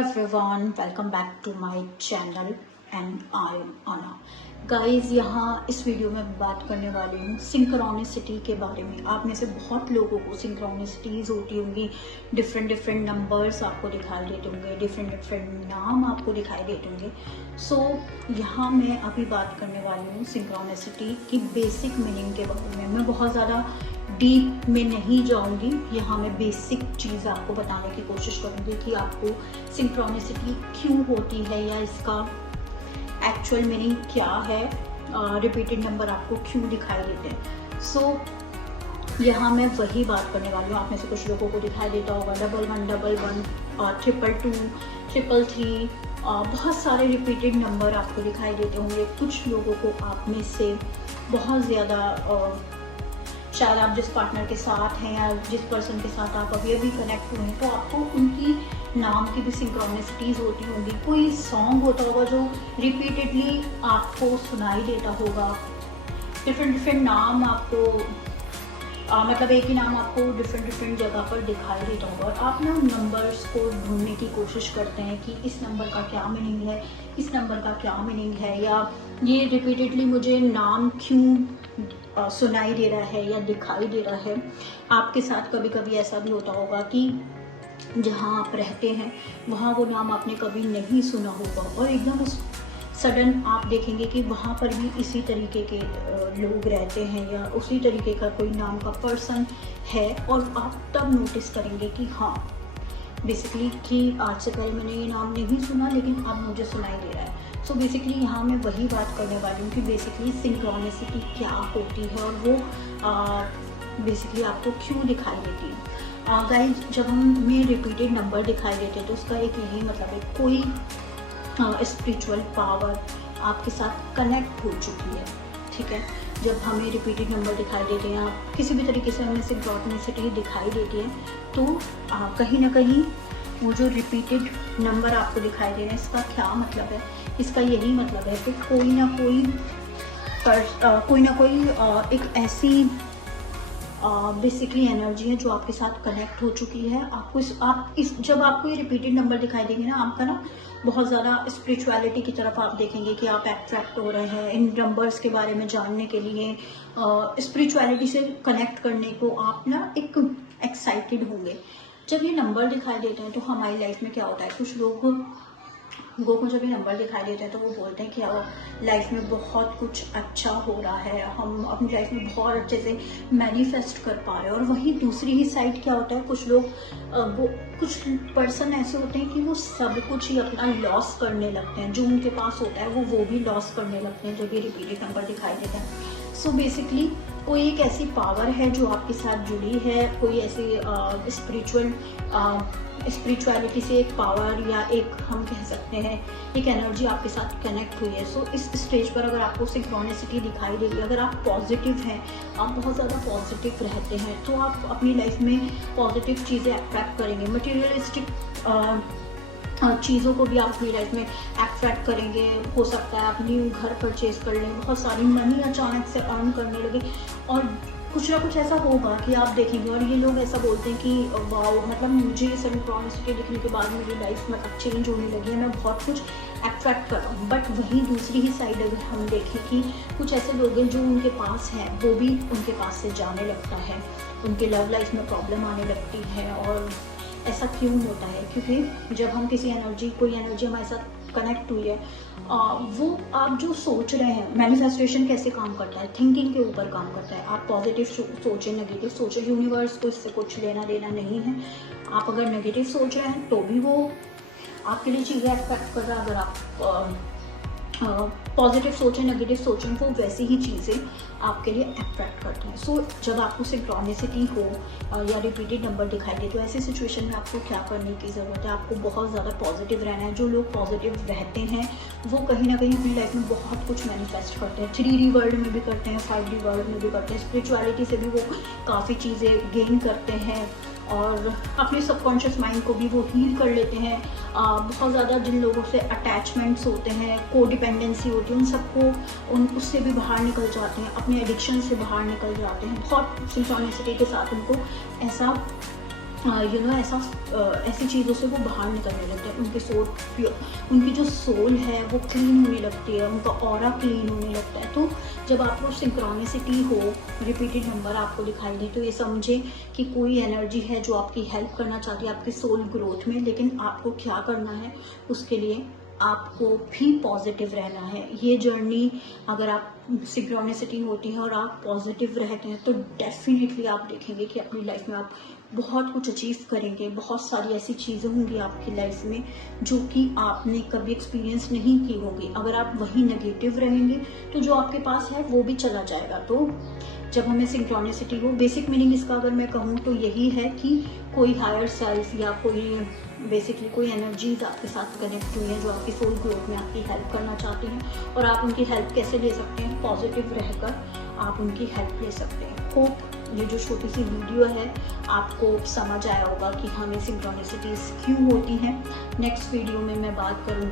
everyone, welcome back to my channel and I am Anna. Guys यहाँ इस video में बात करने वाली हूँ सिंक्रोनिसिटी के बारे में। आप में से बहुत लोगों को सिंक्रोनिसिटीज़ होती होंगी, डिफरेंट नंबर्स आपको दिखाई देते होंगे, डिफरेंट नाम आपको दिखाई देते होंगे। सो यहाँ मैं अभी बात करने वाली हूँ सिंक्रोनिसिटी की बेसिक मीनिंग के बारे में। मैं बहुत ज़्यादा डीप में नहीं जाऊंगी, यहाँ मैं बेसिक चीज़ आपको बताने की कोशिश करूँगी कि आपको सिंक्रोनिसिटी क्यों होती है या इसका एक्चुअल मीनिंग क्या है, रिपीटेड नंबर आपको क्यों दिखाई देते हैं। सो यहाँ मैं वही बात करने वाली हूँ। आप में से कुछ लोगों को दिखाई देता होगा 1111, 222, 333, बहुत सारे रिपीटेड नंबर आपको दिखाई देते होंगे। कुछ लोगों को आप में से बहुत ज़्यादा शायद आप जिस पार्टनर के साथ हैं या जिस पर्सन के साथ आप अभी कनेक्ट हुए हैं तो आपको उनकी नाम की भी सिंक्रोनिसिटीज़ होती होंगी। कोई सॉन्ग होता होगा जो रिपीटेडली आपको सुनाई देता होगा, डिफरेंट नाम आपको मतलब एक ही नाम आपको डिफरेंट जगह पर दिखाई देता होगा। और आप ना नंबर्स को ढूंढने की कोशिश करते हैं कि इस नंबर का क्या मीनिंग है, इस नंबर का क्या मीनिंग है, या ये रिपीटेडली मुझे नाम क्यों सुनाई दे रहा है या दिखाई दे रहा है। आपके साथ कभी कभी ऐसा भी होता होगा कि जहाँ आप रहते हैं वहाँ वो नाम आपने कभी नहीं सुना होगा और एकदम सडन आप देखेंगे कि वहाँ पर भी इसी तरीके के लोग रहते हैं या उसी तरीके का कोई नाम का पर्सन है और आप तब नोटिस करेंगे कि हाँ बेसिकली कि आज से पहले मैंने ये नाम नहीं सुना लेकिन अब मुझे सुनाई दे रहा है। सो बेसिकली यहाँ मैं वही बात करने वाली हूँ कि बेसिकली सिंक्रोनिसिटी क्या होती है और वो बेसिकली आपको क्यों दिखाई देती है। गाइस जब हमें रिपीटेड नंबर दिखाई देते हैं तो उसका एक यही मतलब है कोई स्पिरिचुअल पावर आपके साथ कनेक्ट हो चुकी है। ठीक है, जब हमें रिपीटेड नंबर दिखाई देते हैं या किसी भी तरीके से हमें सिंक्रोनिसिटी दिखाई देती है तो कहीं ना कहीं वो जो रिपीटेड नंबर आपको दिखाई दे रहे हैं इसका क्या मतलब है। इसका यही मतलब है कि कोई ना कोई एक ऐसी बेसिकली एनर्जी है जो आपके साथ कनेक्ट हो चुकी है। जब आपको ये रिपीटेड नंबर दिखाई देंगे ना, आपका ना बहुत ज़्यादा स्पिरिचुअलिटी की तरफ आप देखेंगे कि आप अट्रैक्ट हो रहे हैं इन नंबर्स के बारे में जानने के लिए, स्पिरिचुअलिटी से कनेक्ट करने को आप ना एक एक्साइटेड होंगे। जब ये नंबर दिखाई देते हैं तो हमारी लाइफ में क्या होता है, कुछ लोगों को जब ये नंबर दिखाई देते हैं तो वो बोलते हैं कि लाइफ में बहुत कुछ अच्छा हो रहा है, हम अपनी लाइफ में बहुत अच्छे से मैनिफेस्ट कर पा रहे हैं। और वहीं दूसरी ही साइड क्या होता है, कुछ पर्सन ऐसे होते हैं कि वो सब कुछ ही अपना लॉस करने लगते हैं, जो उनके पास होता है वो भी लॉस करने लगते हैं जब ये रिपीटेड नंबर दिखाई देता है। सो बेसिकली कोई एक ऐसी पावर है जो आपके साथ जुड़ी है, कोई ऐसी स्पिरिचुअलिटी से एक पावर या एक हम कह सकते हैं एक एनर्जी आपके साथ कनेक्ट हुई है। सो इस स्टेज पर अगर आपको सिंक्रोनिसिटी दिखाई देगी, अगर आप पॉजिटिव हैं, आप बहुत ज़्यादा पॉजिटिव रहते हैं तो आप अपनी लाइफ में पॉजिटिव चीज़ें अट्रैक्ट करेंगे। मटेरियलिस्टिक चीज़ों को भी आप अपनी लाइफ में अट्रैक्ट करेंगे। हो सकता है आप न्यू घर परचेज कर लें, बहुत सारी मनी अचानक से अर्न करने लगे और कुछ ना कुछ ऐसा होगा कि आप देखेंगे और ये लोग ऐसा बोलते हैं कि वाओ, मतलब मुझे सिंक्रोनिसिटी दिखने के बाद मेरी लाइफ में अब चेंज होने लगी है, मैं बहुत कुछ अट्रैक्ट कर रहा हूँ। बट वहीं दूसरी ही साइड अगर हम देखें कि कुछ ऐसे लोग हैं जो उनके पास हैं वो भी उनके पास से जाने लगता है, उनके लव लाइफ में प्रॉब्लम आने लगती है। और ऐसा क्यों होता है, क्योंकि जब हम कोई एनर्जी हमारे साथ कनेक्ट हुई है, वो आप जो सोच रहे हैं, मैनिफेस्टेशन कैसे काम करता है, थिंकिंग के ऊपर काम करता है। आप पॉजिटिव सोचें, नेगेटिव सोचें, यूनिवर्स को इससे कुछ लेना देना नहीं है। आप अगर नेगेटिव सोच रहे हैं तो भी वो आपके लिए चीज़ें अट्रैक्ट कर रहा है, अगर आप पॉजिटिव सोचें, नेगेटिव सोचें, वो वैसी ही चीज़ें आपके लिए अट्रैक्ट करते हैं। सो जब आपको सिंक्रोनिसिटी हो या रिपीटेड नंबर दिखाई दे तो ऐसी सिचुएशन में आपको क्या करने की ज़रूरत है, आपको बहुत ज़्यादा पॉजिटिव रहना है। जो लोग पॉजिटिव रहते हैं वो कहीं ना कहीं अपनी लाइफ में बहुत कुछ मैनिफेस्ट करते हैं, 3D वर्ल्ड में भी करते हैं, 5D वर्ल्ड में भी करते हैं, स्पिरिचुअलिटी से भी वो काफ़ी चीज़ें गेन करते हैं और अपने सबकॉन्शियस माइंड को भी वो हील कर लेते हैं। बहुत ज़्यादा जिन लोगों से अटैचमेंट्स होते हैं, कोडिपेंडेंसी होती है, उन सबको उससे भी बाहर निकल जाते हैं, अपने एडिक्शन से बाहर निकल जाते हैं। बहुत सिंक्रोनिसिटी के साथ उनको ऐसा ऐसी चीज़ों से वो बाहर निकलने लगते हैं। उनकी जो सोल है वो क्लीन होने लगती है, उनका ऑरा क्लीन होने लगता है। तो जब आपको सिंक्रोनिसिटी हो, रिपीटेड नंबर आपको दिखाई दे, तो ये समझे कि कोई एनर्जी है जो आपकी हेल्प करना चाहती है आपकी सोल ग्रोथ में। लेकिन आपको क्या करना है, उसके लिए आपको भी पॉजिटिव रहना है। ये जर्नी अगर आप सिंक्रोनिसिटी होती है और आप पॉजिटिव रहते हैं तो डेफिनेटली आप देखेंगे कि अपनी लाइफ में आप बहुत कुछ अचीव करेंगे। बहुत सारी ऐसी चीज़ें होंगी आपकी लाइफ में जो कि आपने कभी एक्सपीरियंस नहीं की होगी। अगर आप वही नेगेटिव रहेंगे तो जो आपके पास है वो भी चला जाएगा। तो जब हमें सिंक्रोनिसिटी हो, बेसिक मीनिंग इसका अगर मैं कहूँ तो यही है कि कोई हायर सेल्फ या कोई बेसिकली कोई एनर्जीज आपके साथ कनेक्ट हुई है जो आपकी सोल ग्रोथ में आपकी हेल्प करना चाहती हैं। और आप उनकी हेल्प कैसे ले सकते हैं, पॉजिटिव रहकर आप उनकी हेल्प ले सकते हैं। होप ये जो छोटी सी वीडियो है आपको समझ आया होगा कि हमें सिंक्रोनिसिटीज क्यों होती हैं। नेक्स्ट वीडियो में मैं बात करूँगी